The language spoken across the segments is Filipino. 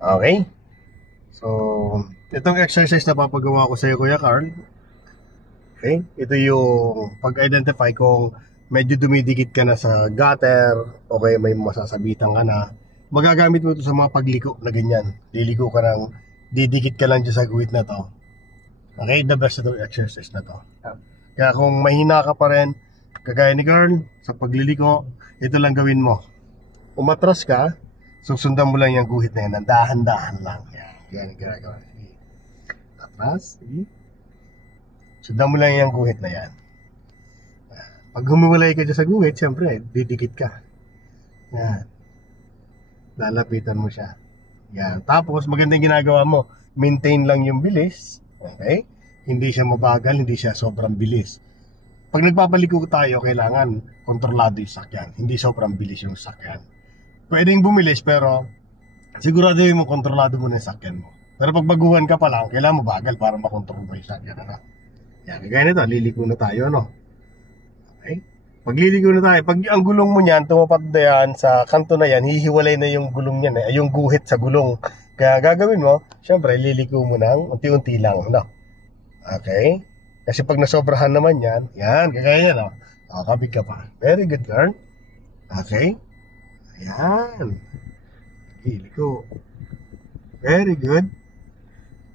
Okay? So, itong exercise na papagawa ko sa iyo, Kuya Carl. Okay? Ito yung pag-identify kung medyo dumidikit ka na sa gutter, okay, may masasabitan ka na. Magagamit mo ito sa mga pagliko na ganyan. Liliko ka ng, didikit ka lang dyan sa guhit na to. Okay? The best itong exercise na to. Kaya kung mahina ka pa rin, kagaya ni Carl, sa pagliliko, ito lang gawin mo. Umatras ka, susundan mo lang yung guhit na yan, dahan-dahan lang. Yan ang ginagawa. Atras, sundan mo lang yung guhit na yan. Pag humiwalay ka dyan sa guhit, siyempre, didikit ka. Yan. Lalapitan mo siya. Yan. Tapos, magandang ginagawa mo, maintain lang yung bilis. Okay? Hindi siya mabagal, hindi siya sobrang bilis. Pag nagpapaliko tayo, kailangan kontrolado yung sakyan. Hindi sobrang bilis yung sakyan. Pwedeng bumilis, pero sigurado mo kontrolado mo na yung sakyan mo. Pero pag baguhan ka pa lang, kailangan mo bagal para makontrol mo yung sakyan. Yan, kagaya nito, liliko na tayo, no? Okay? Pag liliko na tayo, pag ang gulong mo niyan, tumapad na yan sa kanto na yan, hihiwalay na yung gulong niyan, yung guhit sa gulong. Kaya gagawin mo, syempre, liliko mo nang unti-unti lang, no? Okay? Kasi pag nasobrahan naman yan, kagaya yan, no? O, kabig ka pa. Very good, girl. Okay? Ayan. Hiliko. Very good.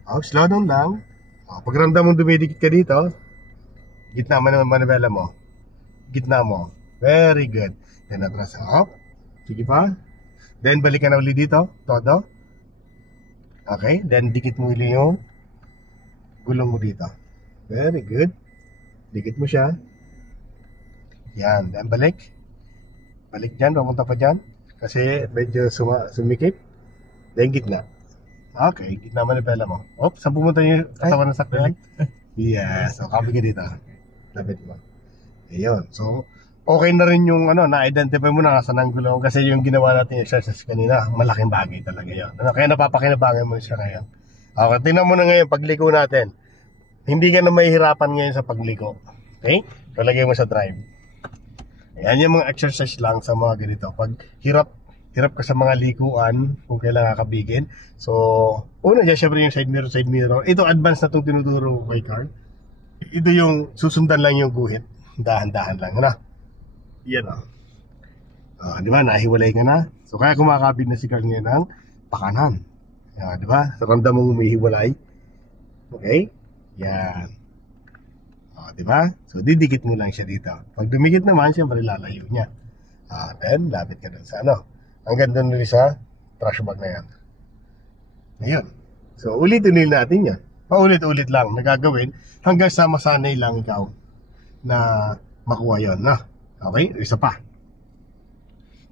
O, slow down lang. O, pag ramdam mong dumidikit ka dito, gitna mo naman manibela mo. Gitna mo. Very good. Then atras. Up. Sige pa. Then balik ka na ulit dito. Todo. Okay. Then dikit mo ulit yung gulong mo dito. Very good. Dikit mo siya. Yan. Then balik. Balik dyan. Pamunta pa dyan. Kasi medyo sumikip. Then gitna. Okay. Gitna manibela mo. Oops. Saan pumunta yung katawan ng sakyan? Yes. So kabi ka dito. Lapit mo. Ayun. So, okay na rin yung na-identify mo na nasa ng gulong kasi yung ginawa natin exercise kanina, malaking bagay talaga yun. Kaya napapakinabangan mo siya ngayon. Okay, tingnan mo na ngayon pagliko natin. Hindi ka na mahihirapan ngayon sa pagliko. Okay? Talagay mo sa drive. Ayan yung mga exercise lang sa mga ganito. Pag hirap ka sa mga likuan, kung kailangan kakabigin. So, una dyan, syempre yung side mirror. Ito, advance na itong tinuturo ko kay Carl. Ito yung susundan lang yung guhit. Dahan-dahan lang, Yan di ba? Nahiwalay ka na. So, kaya kumakabig na si Carl ngayon ng pakanan. Di ba? So, ramdam mong umihiwalay. Okay? Yan. Di ba? So, didikit mo lang siya dito. Pag dumikit naman, siyempre lalayo niya. Then, lapit ka dun sa Ang ganda nila sa trash bag na yan. Ayun. So, ulit-ulit natin yan. Paulit-ulit lang nagagawin hanggang sa masanay lang ikaw na makuha yun, Okay? Isa pa.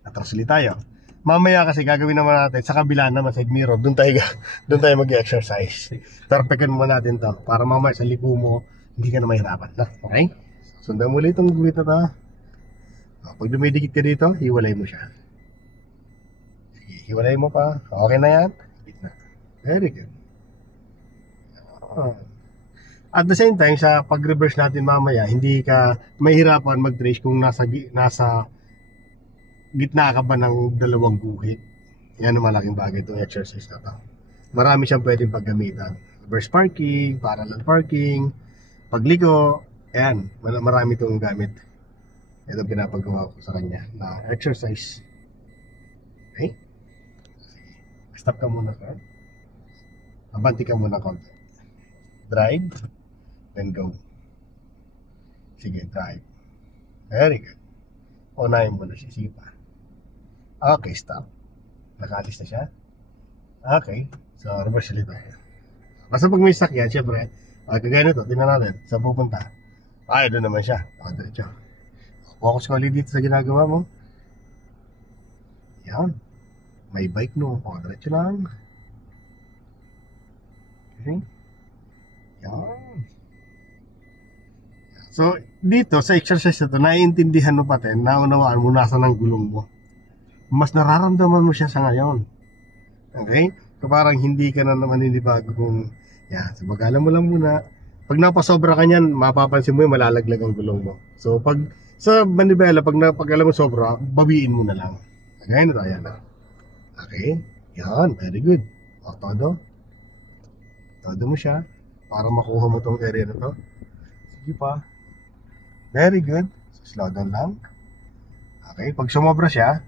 Atras ulit tayo. Mamaya kasi gagawin naman natin sa kabila naman, side mirror, doon tayo mag-exercise. Perfectan mo natin to para mamaya sa liko mo hindi ka na mahirapan, Okay? Sundan mo ulit itong guhit na to. Pag dumidikit ka dito, hiwalay mo siya. Sige, hiwalay mo pa. Okay na yan? Gitna. Very good. At the same time, sa pag-reverse natin mamaya, hindi ka mahirapan mag-trace kung nasa gitna ka ba ng dalawang guhit. Yan ang malaking bagay itong exercise na to. Marami siyang pwedeng paggamitan. Reverse parking, parallel parking, pagliko, ayan, marami itong gamit. Ito pinapagawa ko sa kanya na exercise. Okay? Stop ka muna, sir. Abanti ka muna konti. Drive, then go. Sige, drive. Very good. Unahin mo na siya. Sige pa. Okay, stop. Nakalis na siya. Okay. So, reverse ulit tayo. Basta pag may sakyan, syempre, kagaya nito, tingnan natin. Saan pupunta? Doon naman siya. Diretso. Focus ka ulit dito sa ginagawa mo. Yan. May bike no. Diretso lang. Okay. Yan. So, dito sa exercise na ito, naiintindihan mo pati, naunawaan mo nasa ng gulong mo. Mas nararamdaman mo siya sa ngayon. Okay? So, parang hindi ka na naman hinibago kung, so magalan mo lang muna. Pag napasobra ka niyan, mapapansin mo yung malalaglag ang gulong mo. So, pag sa manibela, pag alam mo sobra, bawiin mo na lang. Okay na tayo na. Okay? Yan, very good. O, todo. Todo mo siya. Para makuha mo tong area na to. Sige pa. Very good. So, slow down lang. Okay, pag sumobra siya,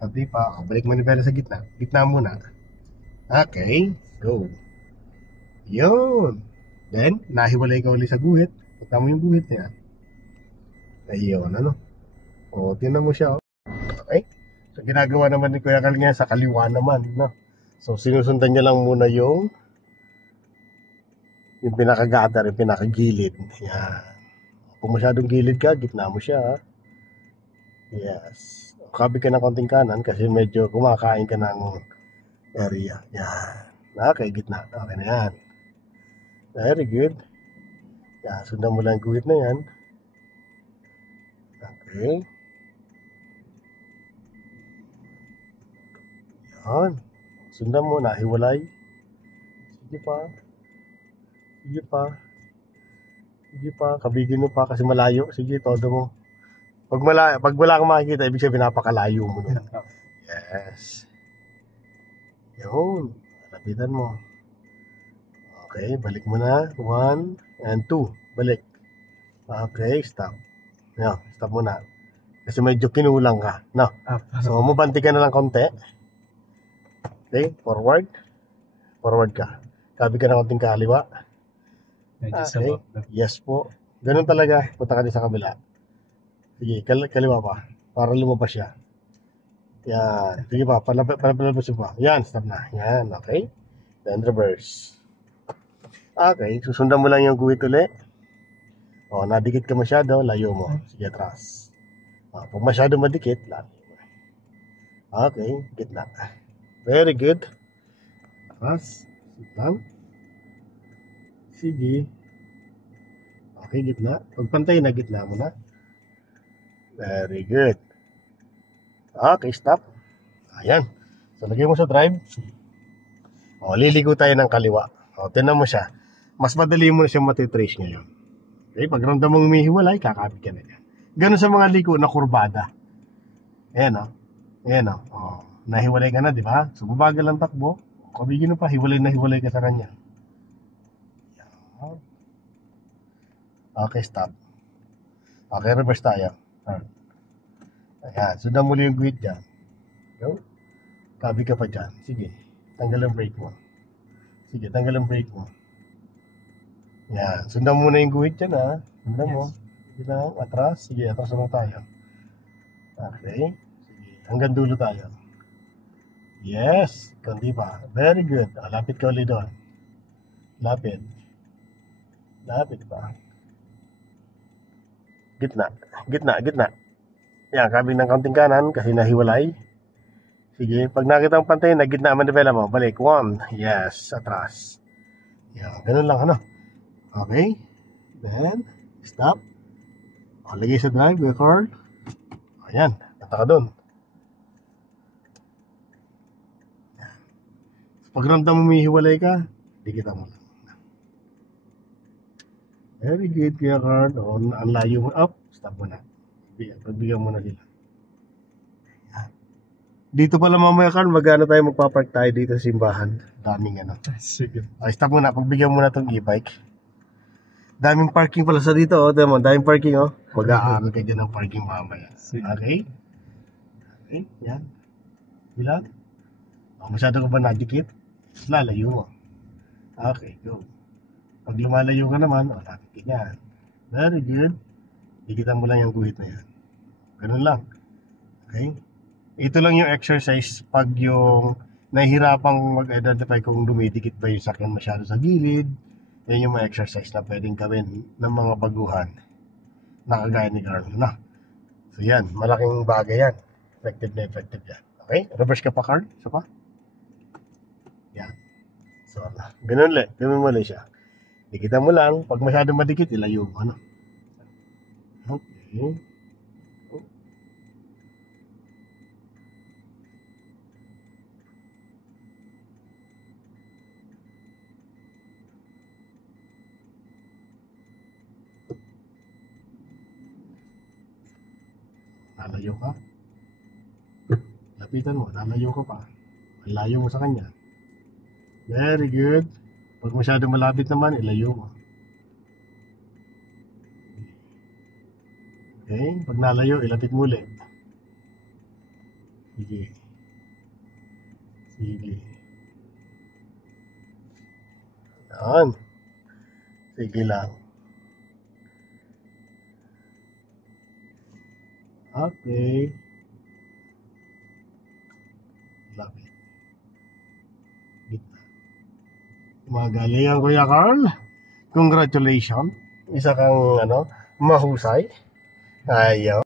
hindi pa, balik manibela sa gitna. Gitna muna. Okay, go. Yun. Then, nahiwalay ka ulit sa guhit. Punta mo yung guhit niya. Ayun, ano? O, tinan mo siya, oh. Okay? So, ginagawa naman ni Kuya Carl niya sa kaliwa naman, no? So, sinusundan niya lang muna yung pinaka-gutter, yung pinaka-gilid. Yan. Kung masyadong gilid ka, gitna mo siya, ha? Yes. Kabi ka ng konting kanan kasi medyo kumakain ka ng area. Yan. Okay, gitna. Okay na yan. Very good. Yan, sundan mo lang guhit na yan. Okay. Yan. Sundan mo, nahiwalay. Sige pa. Sige pa. Sige pa. Kabigin mo pa kasi malayo. Sige, todo mo. Pag wala kang makikita, ibig sabihin napakalayo mo na. Yes. Yun. Lapitan mo. Okay, balik mo na. 1 and 2. Balik. Okay, stop. Yan, stop mo na. Kasi medyo kinulang ka. No? So, mubanti ka na lang konti. Okay, forward. Forward ka. Kabi ka na konting kaliwa. Okay, yes po. Ganun talaga. Punta ka din sa kabila. Sige, kaliwa pa. Para lumabas siya. Yan. Sige pa, palabas pa. Yan, stop na. Yan, okay. Then reverse. Okay, susundan mo lang yung guhit ulit. O, nadikit ka masyado, layo mo. Sige, atras. O, pag masyado madikit, layo mo. Okay, gitna. Very good. Atras. Sit lang. Sige. Okay, gitna. Pag pantay na, gitna mo na. Very good. Okay, stop. Ayan. So, lagay mo sa drive. O, liligo tayo ng kaliwa. O, tinan mo siya. Mas madali mo na siya matitrace ngayon. Okay, pag ramdam mong umihiwalay, kakapit ka na yan. Ganun sa mga liko na kurbada. Ayan o. Ayan o. O, nahiwalay ka na, di ba? So, babagal ang takbo. Kabigin mo pa, hiwalay na hiwalay ka sa kanya. Okay, stop. Okay, reverse tayo. Ayan, sundan muli yung guhit dyan. Go. Kabi ka pa dyan. Sige, tanggal ang brake mo. Sige, tanggal ang brake mo. Yan, sundan mo na yung guhit dyan, ha. Sundan mo. Sige lang, atras. Sige, atras na tayo. Okay. Sige, hanggang dulo tayo. Yes, kundi pa. Very good. Lapit ka ulit doon. Lapit. Lapit pa. Gitna. Gitna, gitna. Yan, kabing ng kaunting kanan kasi nahiwalay. Sige, pag nakita ang pantay na gitna manivela mo, balik. 1. Yes, atras. Yan, ganun lang, ano. Okay. Then, stop. O, lagay sa drive, record. Ayan, punta ka doon. Pag ramdam mo humihiwalay ka, dikitan mo lang. Very good, Kuya Carl. O, ang layo mo. Up, stop mo na. Pagbigyan mo na sila. Dito pala mamaya, Carl, magano tayo, magpapark tayo dito sa simbahan. Daming ano. Sige. Ay, stop muna, pagbigyan mo na itong e-bike. Daming parking pala sa dito, oh. Daming parking, oh. Mag-aaral ka dyan ng parking mamaya. Sige. Okay? Okay, yan. Bilang. O, masyado ka ba nadikit? Lalayo mo. Okay, go. Pag lumalayo ka naman, o, lapit ka yan. Very good. Dikitan mo lang yung guhit na yan. Ganun lang. Okay? Ito lang yung exercise pag yung nahihirapang mag-identify kung dumidikit ba yung sakyan masyado sa gilid. Yan yung mga exercise na pwedeng gawin ng mga baguhan na kagaya ni Carl. Na. So yan, malaking bagay yan. Effective na effective yan. Okay? Reverse ka pa, Carl? Isa pa? Yan. So, ganun ulit. Ganun mo ulit siya. Dikitan mo lang. Pag masyado madikit, ilayo mo. Ano? Okay. Lalayo ka. Lapitan mo, lalayo ka pa. Layo mo sa kanya. Very good. Pag masyadong malapit naman, ilayo mo. Okay, pag nalayo, ilapit mo ulit. Sige. Sige. Yan. Sige lang. Okay. Lapit. Gitna. Magaling, Kuya Carl. Congratulations. Isa kang mahusay. Ayaw.